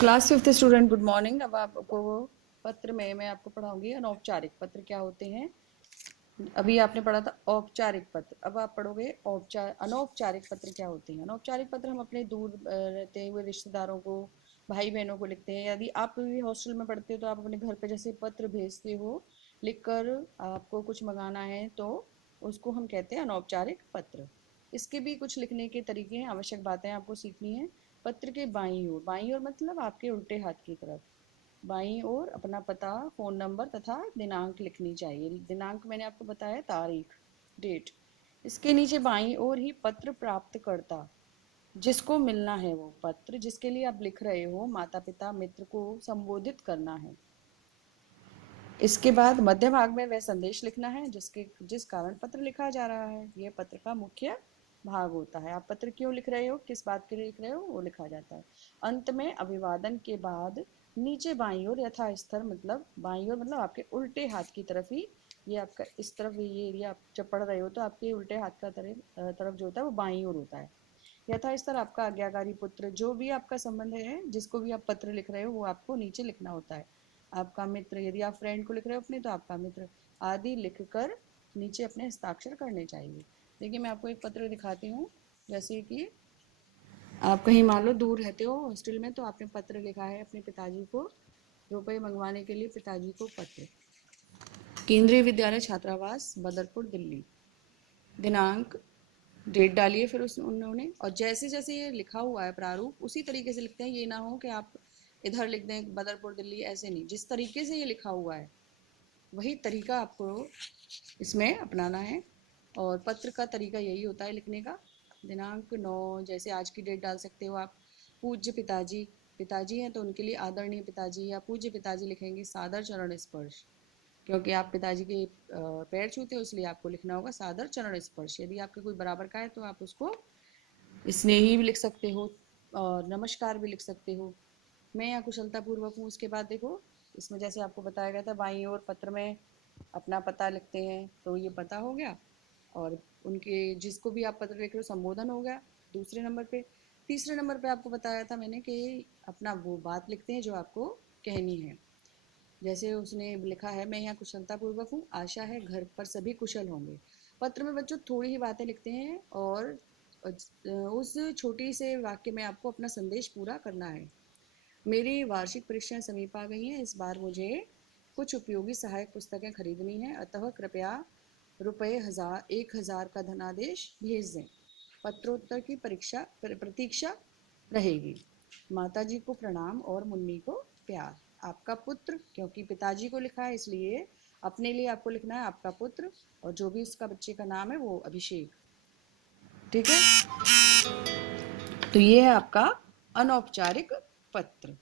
Class fifth student good morning. अब आपको पत्र में मैं आपको पढ़ाऊंगी अनौपचारिक पत्र क्या होते हैं। अभी आपने पढ़ा था औपचारिक पत्र, अब आप पढ़ोगे अनौपचारिक पत्र क्या होते हैं। अनौपचारिक पत्र हम अपने दूर रहते हुए रिश्तेदारों को, भाई बहनों को लिखते हैं। यदि आप भी हॉस्टल में पढ़ते हो तो आप अपने घर पे जैसे पत्र भेजते हो, लिखकर आपको कुछ मंगाना है, तो उसको हम कहते हैं अनौपचारिक पत्र। इसके भी कुछ लिखने के तरीके हैं, आवश्यक बातें आपको सीखनी है। पत्र के बाईं ओर मतलब आपके उल्टे हाथ की तरफ बाईं ओर अपना पता, फोन नंबर तथा दिनांक लिखनी चाहिए। दिनांक मैंने आपको बताया, तारीख, डेट। इसके नीचे बाईं ओर ही पत्र प्राप्तकर्ता, जिसको मिलना है वो पत्र जिसके लिए आप लिख रहे हो, माता पिता मित्र को संबोधित करना है। इसके बाद मध्य भाग में वह संदेश लिखना है जिस कारण पत्र लिखा जा रहा है। यह पत्र का मुख्य भाग होता है। आप पत्र क्यों लिख रहे हो, किस बात के लिए लिख रहे हो, वो लिखा जाता है। अंत में अभिवादन के बाद नीचे बाईं ओर यथास्थिर, मतलब बाईं ओर मतलब आपके उल्टे हाथ की तरफ ही, ये आपका इस तरफ ये एरिया आप जब पढ़ रहे हो तो आपके उल्टे हाथ का तरफ जो होता है वो बाईं ओर होता है। यथास्थिर आपका आज्ञाकारी पुत्र, जो भी आपका संबंध है, जिसको भी आप पत्र लिख रहे हो, वो आपको नीचे लिखना होता है। आपका मित्र, यदि आप फ्रेंड को लिख रहे हो अपने, तो आपका मित्र आदि लिखकर नीचे अपने हस्ताक्षर करने चाहिए। देखिए मैं आपको एक पत्र दिखाती हूँ। जैसे कि आप कहीं मान लो दूर रहते हो हॉस्टल में, तो आपने पत्र लिखा है अपने पिताजी को, रुपए मंगवाने के लिए पिताजी को पत्र। केंद्रीय विद्यालय छात्रावास बदरपुर दिल्ली, दिनांक, डेट डालिए फिर उस उन्होंने, और जैसे जैसे ये लिखा हुआ है प्रारूप उसी तरीके से लिखते हैं। ये ना हो कि आप इधर लिख दें बदरपुर दिल्ली, ऐसे नहीं। जिस तरीके से ये लिखा हुआ है वही तरीका आपको इसमें अपनाना है। और पत्र का तरीका यही होता है लिखने का। दिनांक 9, जैसे आज की डेट डाल सकते हो आप। पूज्य पिताजी, पिताजी हैं तो उनके लिए आदरणीय पिताजी या पूज्य पिताजी लिखेंगे। सादर चरण स्पर्श, क्योंकि आप पिताजी के पैर छूते हो, इसलिए आपको लिखना होगा सादर चरण स्पर्श। यदि आपके कोई बराबर का है तो आप उसको स्नेही भी लिख सकते हो और नमस्कार भी लिख सकते हो। मैं यहाँ कुशलता पूर्वक हूँ। उसके बाद देखो, इसमें जैसे आपको बताया गया था बाईं ओर पत्र में अपना पता लिखते हैं, तो ये पता हो गया। और उनके जिसको भी आप पत्र लिख रहे हो संबोधन हो गया दूसरे नंबर पे। तीसरे नंबर पे आपको बताया था मैंने कि अपना वो बात लिखते हैं जो आपको कहनी है। जैसे उसने लिखा है, मैं यहाँ कुशलता पूर्वक हूँ, आशा है घर पर सभी कुशल होंगे। पत्र में बच्चों थोड़ी ही बातें लिखते हैं और उस छोटी से वाक्य में आपको अपना संदेश पूरा करना है। मेरी वार्षिक परीक्षाएं समीप आ गई हैं। इस बार मुझे कुछ उपयोगी सहायक पुस्तकें खरीदनी हैं, अतः कृपया रुपये 1000 का धनादेश भेज दें। पत्रोत्तर की प्रतीक्षा रहेगी। माताजी को प्रणाम और मुन्नी को प्यार। आपका पुत्र, क्योंकि पिताजी को लिखा है इसलिए अपने लिए आपको लिखना है आपका पुत्र, और जो भी उसका बच्चे का नाम है वो अभिषेक। ठीक है, तो ये है आपका अनौपचारिक पत्र।